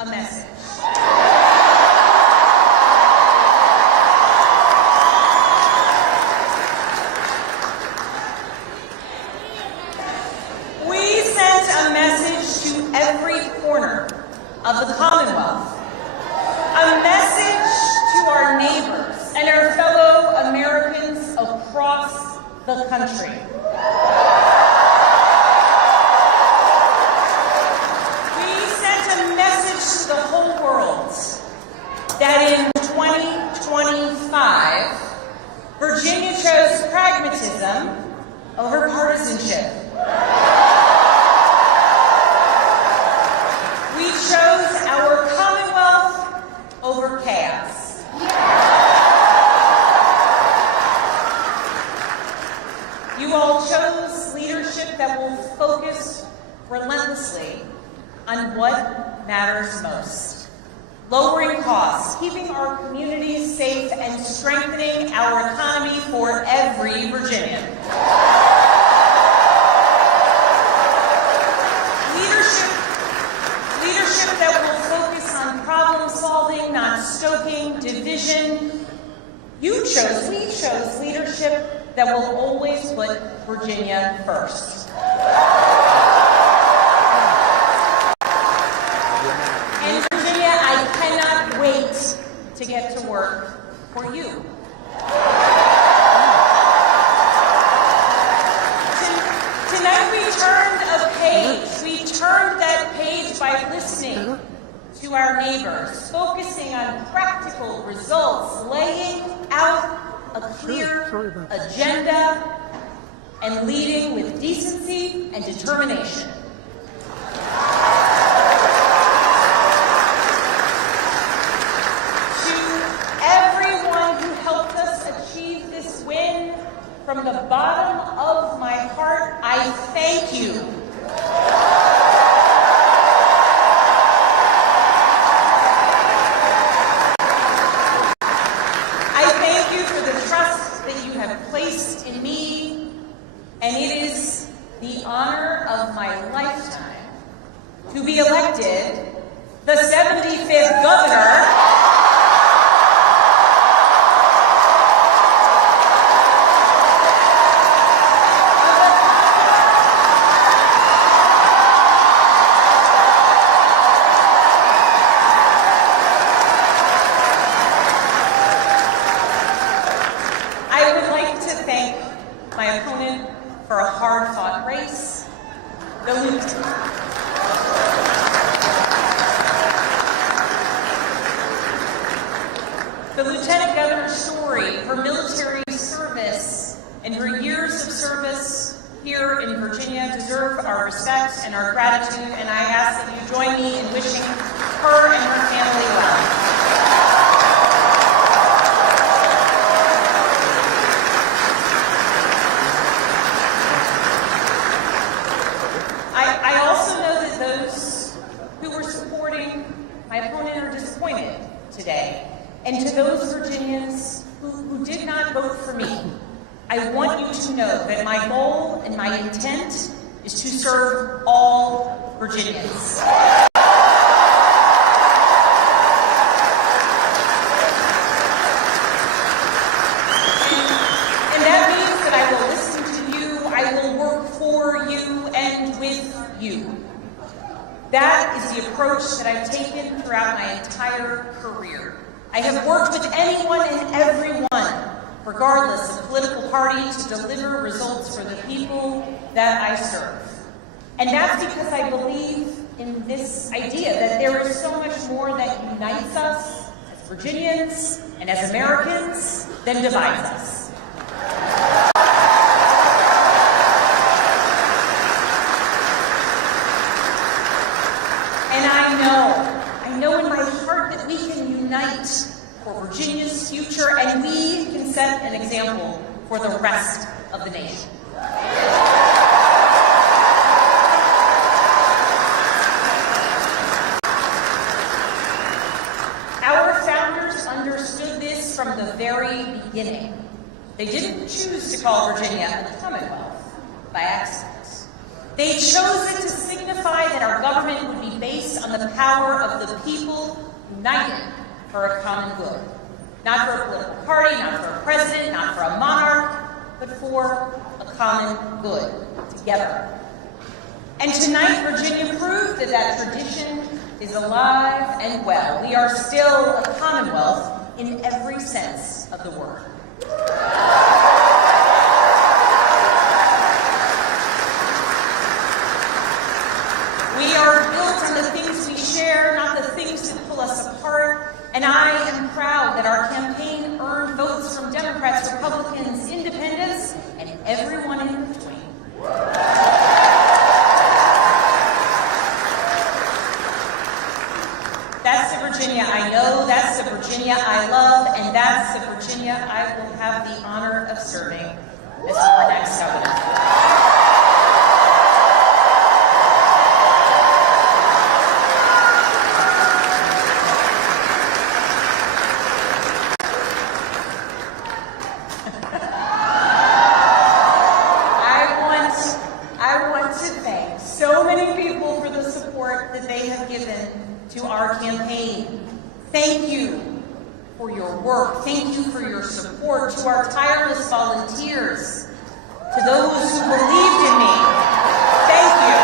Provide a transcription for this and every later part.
a message. We sent a message to every corner of the Commonwealth, a message to our neighbors and our fellow Americans across the country. We sent a message to the whole world that in 2025, Virginia chose pragmatism over partisanship. We chose our Commonwealth over chaos. You all chose leadership that will focus relentlessly on what matters most. Lowering costs, keeping our communities safe, and strengthening our economy for every Virginian. Leadership that will focus on problem solving, not stoking division. We chose leadership that will always put Virginia first. And Virginia, I cannot wait to get to work for you. Tonight we turned a page. We turned that page by listening to our neighbors, focusing on practical results, laying out a clear agenda, and leading with decency and determination. To everyone who helped us achieve this win, from the bottom of my heart, I thank you. Placed in me, and it is the honor of my lifetime to be elected the 75th governor for a hard-fought race. The Lieutenant Governor's story, her military service, and her years of service here in Virginia deserve our respect and our gratitude, and I ask that you join me in wishing her and her family well. My opponent are disappointed today. And to those Virginians who did not vote for me, I want you to know that my goal and my intent is to serve all Virginians. And that means that I will listen to you, I will work for you and with you. That is the approach that I've taken throughout my entire career. I have worked with anyone and everyone, regardless of political party, to deliver results for the people that I serve. And that's because I believe in this idea that there is so much more that unites us as Virginians and as Americans than divides us. And I know in my heart that we can unite for Virginia's future, and we can set an example for the rest of the nation. Our founders understood this from the very beginning. They didn't choose to call Virginia the Commonwealth by accident. They chose it to signify that our government would be based on the power of the people united for a common good. Not for a political party, not for a president, not for a monarch, but for a common good, together. And tonight, Virginia proved that that tradition is alive and well. We are still a Commonwealth in every sense of the word. We are built on the things we share, not the things that pull us apart. And I am proud that our campaign earned votes from Democrats, Republicans, independents, and everyone in between. That's the Virginia I know, that's the Virginia I love, and that's the Virginia I will have the honor of serving as our next governor. To our campaign. Thank you for your work. Thank you for your support. To our tireless volunteers, to those who believed in me, thank you.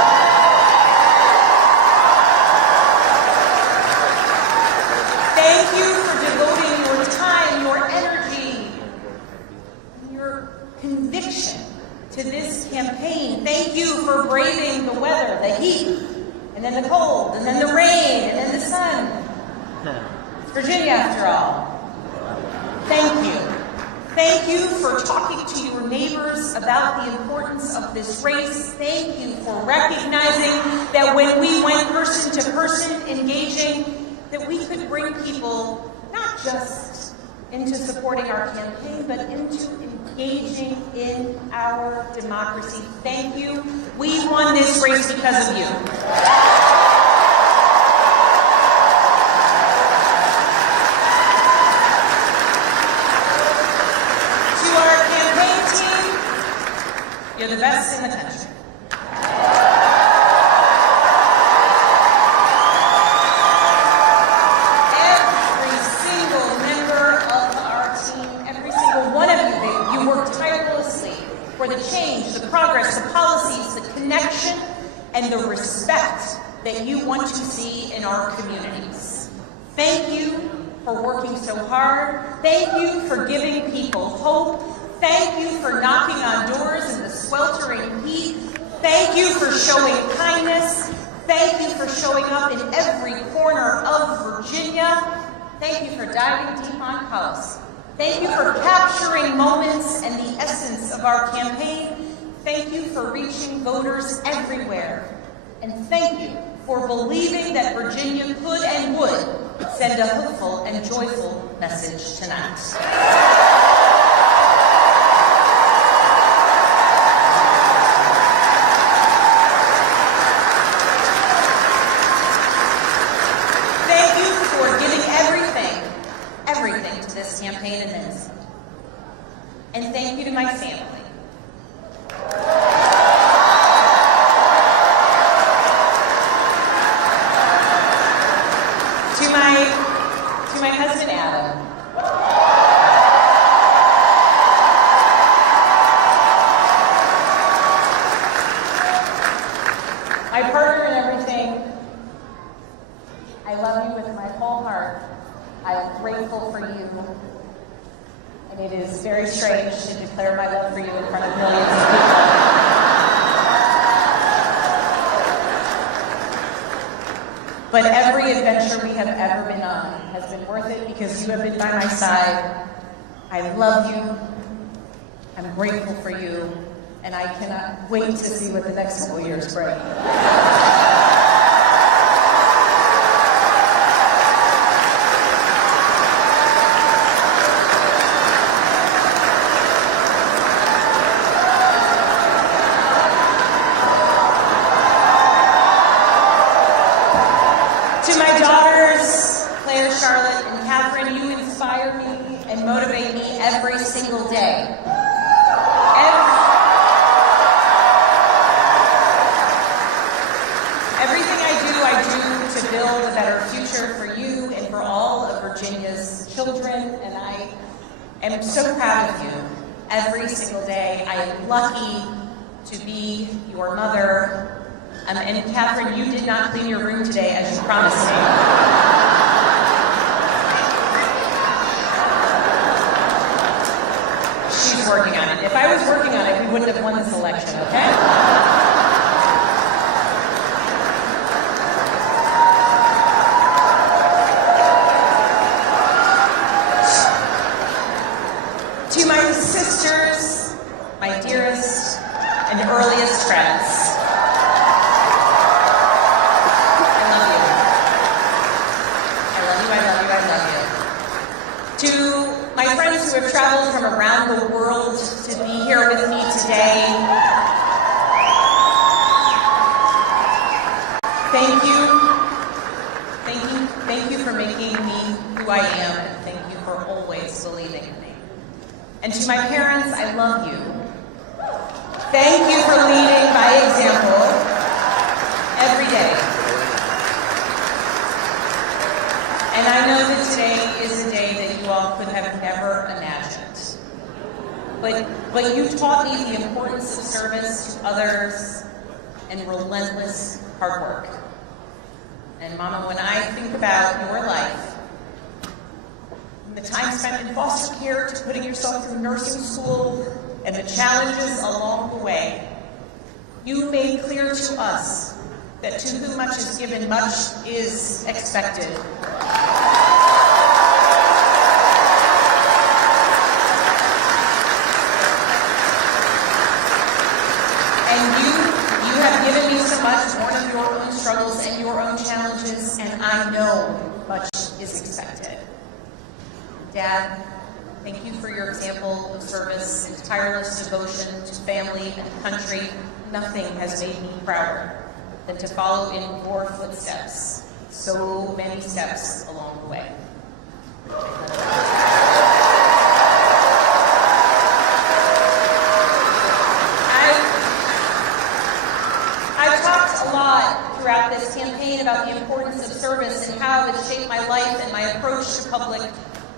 Thank you for devoting your time, your energy, and your conviction to this campaign. Thank you for braving the weather, the heat, and then the cold, and then the rain, and then the sun. It's Virginia, after all. Thank you. Thank you for talking to your neighbors about the importance of this race. Thank you for recognizing that when we went person to person engaging, that we could bring people not just into supporting our campaign, but into engaging in our democracy. Thank you. We won this race because of you. To our campaign team, you're the best in the country. For the change, the progress, the policies, the connection, and the respect that you want to see in our communities. Thank you for working so hard. Thank you for giving people hope. Thank you for knocking on doors in the sweltering heat. Thank you for showing kindness. Thank you for showing up in every corner of Virginia. Thank you for diving deep on policy. Thank you for capturing moments and the essence of our campaign. Thank you for reaching voters everywhere. And thank you for believing that Virginia could and would send a hopeful and joyful message tonight. To this campaign and then some. And thank you to my family. To my husband Adam. My partner in everything. I love you with my whole heart. I am grateful for you, and it is very strange to declare my love for you in front of millions of people. But every adventure we have ever been on has been worth it because you have been by my side. I love you, I'm grateful for you, and I cannot wait to see what the next couple of years bring. And motivate me every single day. Everything I do, I I do to build a better future for you and for all of Virginia's children, and I am so proud of you every single day. I am lucky to be your mother. And Catherine, you did not clean your room today as you promised me. She's working on it. If I was working on it, we wouldn't have won this election, okay? To my sisters, my dearest and earliest friends, I love you. I love you, I love you, I love you. To my friends who have traveled from around the world to be here with me today, thank you. Thank you for making me who I am, and thank you for always believing in me. And to my parents, I love you. Thank you for leading by example every day. And I know that today is a day that you all could have never imagined. But you taught me the importance of service to others and relentless hard work. And Mama, when I think about your life, the time spent in foster care to putting yourself through nursing school and the challenges along the way, you made clear to us that to whom much is given, much is expected. And you have given me so much, born of your own struggles and your own challenges, and I know much is expected. Dad, thank you for your example of service and tireless devotion to family and country. Nothing has made me prouder than to follow in your footsteps, so many steps along the way. I've talked a lot throughout this campaign about the importance of service and how it's shaped my life and my approach to public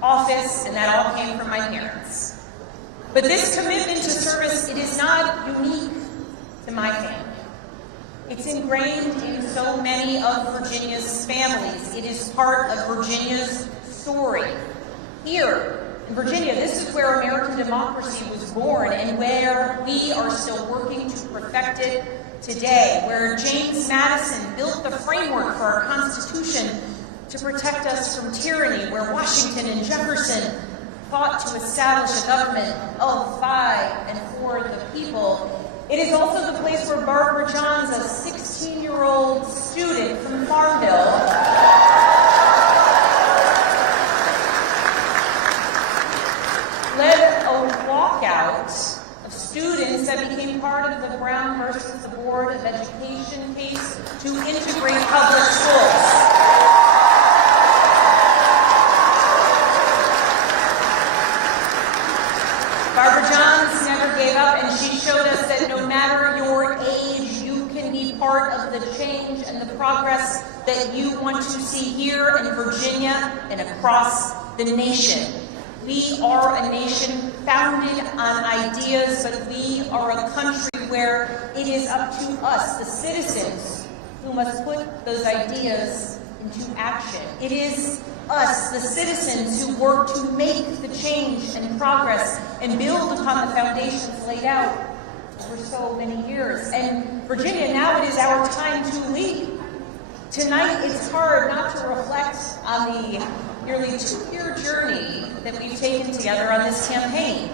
office, and that all came from my parents. But this commitment to service, it is not unique to my family. It's ingrained in so many of Virginia's families. It is part of Virginia's story. Here in Virginia, this is where American democracy was born and where we are still working to perfect it today, where James Madison built the framework for our Constitution to protect us from tyranny, where Washington and Jefferson fought to establish a government of, by, and for the people. It is also the place where Barbara Johns, a 16-year-old student from Farmville, led a walkout of students that became part of the Brown versus the Board of Education case to integrate public schools. Barbara Johns never gave up, and she showed us that no matter your age, you can be part of the change and the progress that you want to see here in Virginia and across the nation. We are a nation founded on ideas, but we are a country where it is up to us, the citizens, who must put those ideas into action. It is us, the citizens, who work to make the change and progress and build upon the foundations laid out for so many years. And Virginia, now it is our time to lead. Tonight, it's hard not to reflect on the nearly 2-year journey that we've taken together on this campaign.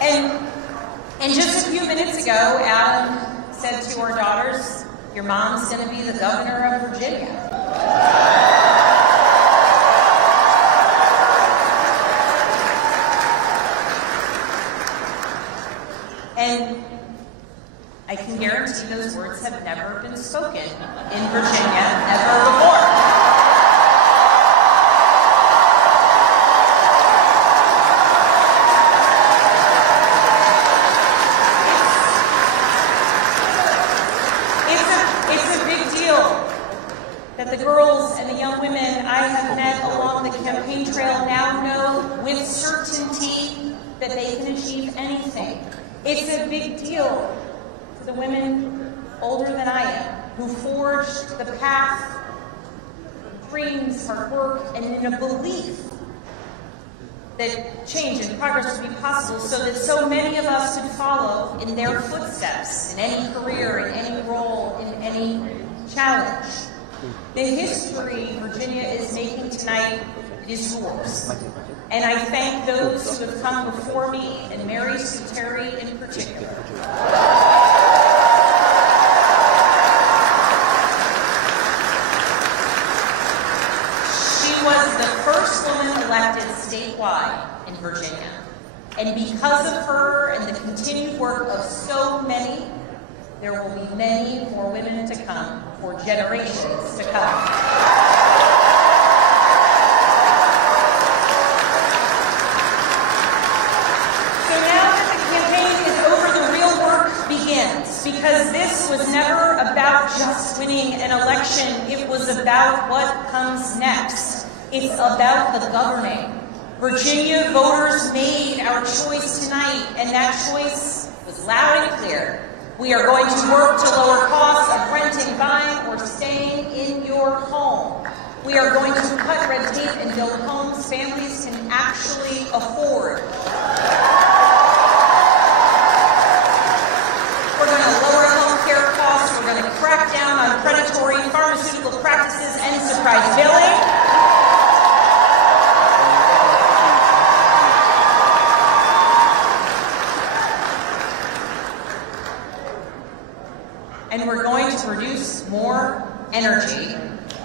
And just a few minutes ago, Adam said to our daughters, "Your mom's going to be the governor of Virginia." And I can guarantee those words have never been spoken in Virginia ever before. It's a big deal that the girls and the young women I have met along the campaign trail now know with certainty that they can achieve anything. It's a big deal to the women older than I am who forged the path, dreams, hard work, and in a belief that change and progress would be possible so that so many of us could follow in their footsteps in any career, in any role, in any challenge. The history Virginia is making tonight is yours. And I thank those who have come before me, and Mary Sue Terry in particular. She was the first woman elected statewide in Virginia. And because of her and the continued work of so many, there will be many more women to come for generations to come. So now that the campaign is over, the real work begins, because this was never about just winning an election. It was about what comes next. It's about the governing. Virginia voters made our choice tonight, and that choice was loud and clear. We are going to work to lower costs of renting, buying, or staying in your home. We are going to cut red tape and build homes families can actually afford. We're going to lower health care costs. We're going to crack down on predatory pharmaceutical practices and surprise billing. And we're going to produce more energy,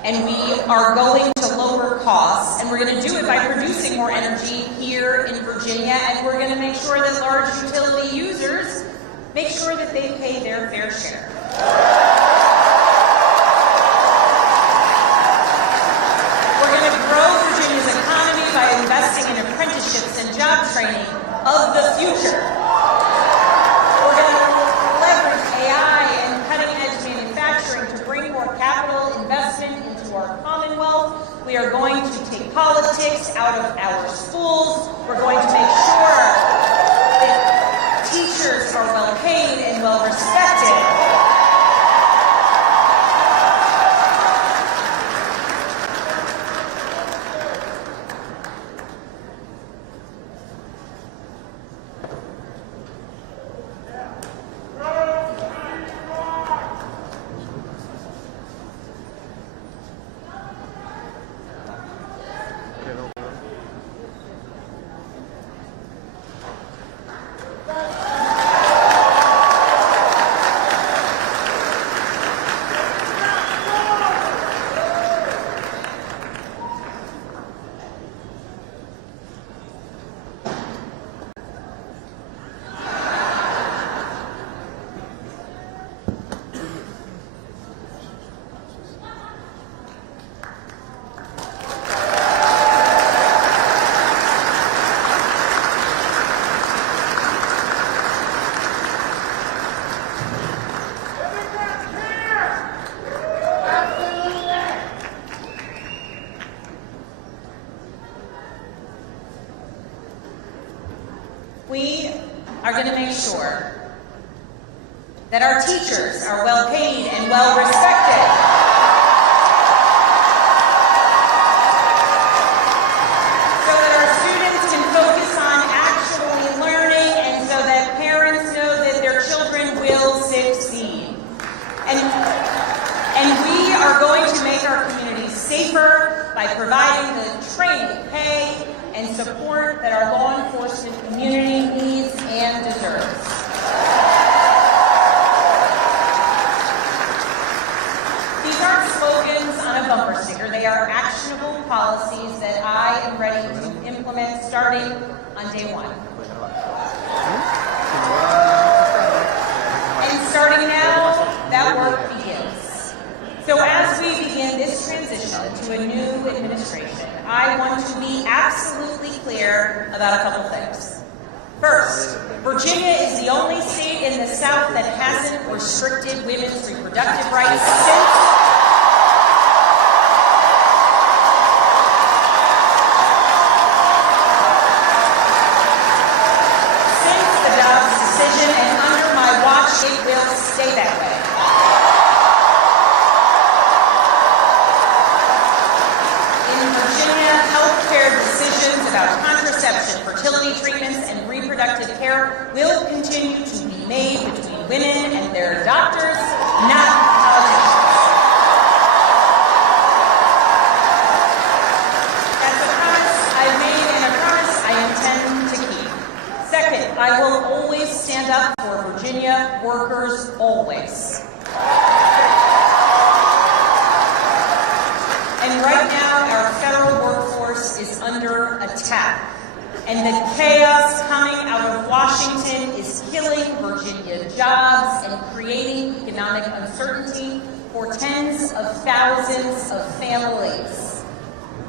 and we are going to lower costs, and we're going to do it by producing more energy here in Virginia, and we're going to make sure that large utility users make sure that they pay their fair share. We're going to grow Virginia's economy by investing in apprenticeships and job training of the future. We're going to leverage AI and cutting-edge manufacturing to bring more capital investment into our Commonwealth. We are going to take politics out of our schools. We're going to make sure that teachers are well paid and well respected. We are going to make sure that our teachers are well paid and well respected. So that our students can focus on actually learning, and so that parents know that their children will succeed. And we are going to make our communities safer by providing the training, pay, and support that our law enforcement community needs and deserves. These aren't slogans on a bumper sticker. They are actionable policies that I am ready to implement starting on day one. And starting now, that work begins. So as we begin this transition to a new administration, I want to be absolutely clear about a couple things. First, Virginia is the only state in the South that hasn't restricted women's reproductive rights since fertility treatments and reproductive care will continue to be made between women and their doctors, not politicians. That's a promise I've made and a promise I intend to keep. Second, I will always stand up for Virginia workers, always. And right now, our federal workforce is under attack. And the chaos coming out of Washington is killing Virginia jobs and creating economic uncertainty for tens of thousands of families.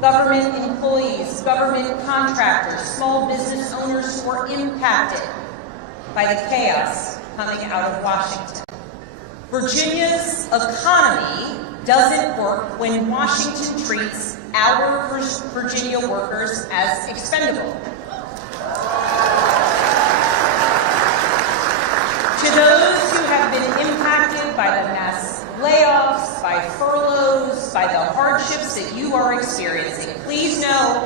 Government employees, government contractors, small business owners who are impacted by the chaos coming out of Washington. Virginia's economy doesn't work when Washington treats our Virginia workers as expendable. To those who have been impacted by the mass layoffs, by furloughs, by the hardships that you are experiencing, please know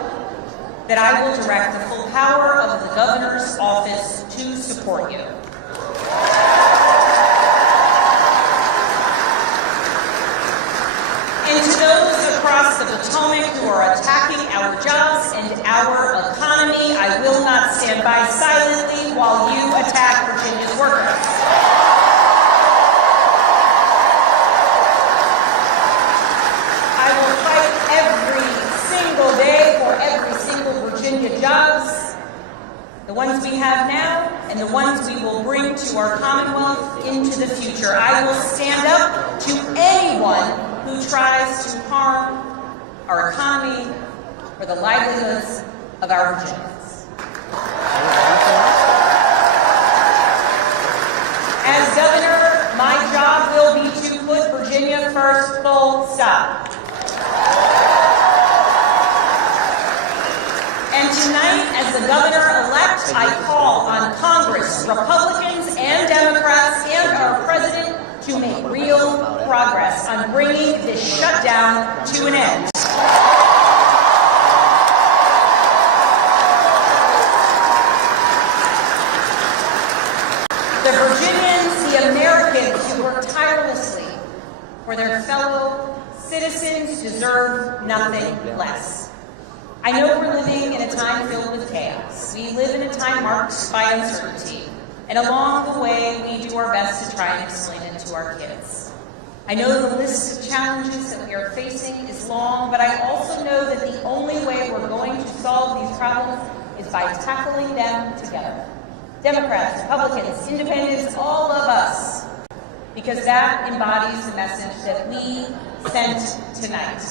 that I will direct the full power of the governor's office to support you. And to those across the Potomac who are attacking our jobs and our economy, I will not stand by silently while you attack Virginia's workers. I will fight every single day for every single Virginia jobs, the ones we have now and the ones we will bring to our Commonwealth into the future. I will stand up to anyone who tries to harm our economy or the livelihoods of our Virginians. As governor, my job will be to put Virginia first, full stop. And tonight, as the governor-elect, I call on Congress, Republicans and Democrats, and our president to make real progress on bringing this shutdown to an end. The Virginians, the Americans who work tirelessly for their fellow citizens deserve nothing less. I know we're living in a time filled with chaos. We live in a time marked by uncertainty. And along the way, we do our best to try and explain it to our kids. I know the list of challenges that we are facing is long, but I also know that the only way we're going to solve these problems is by tackling them together. Democrats, Republicans, Independents, all of us, because that embodies the message that we sent tonight.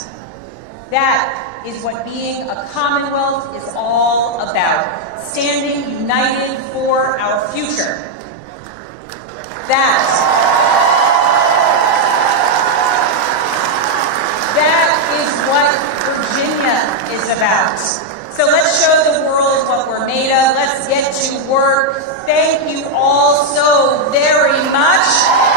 That is what being a Commonwealth is all about, standing united for our future. That is what Virginia is about. So let's show the world what we're made of. Let's get to work. Thank you all so very much.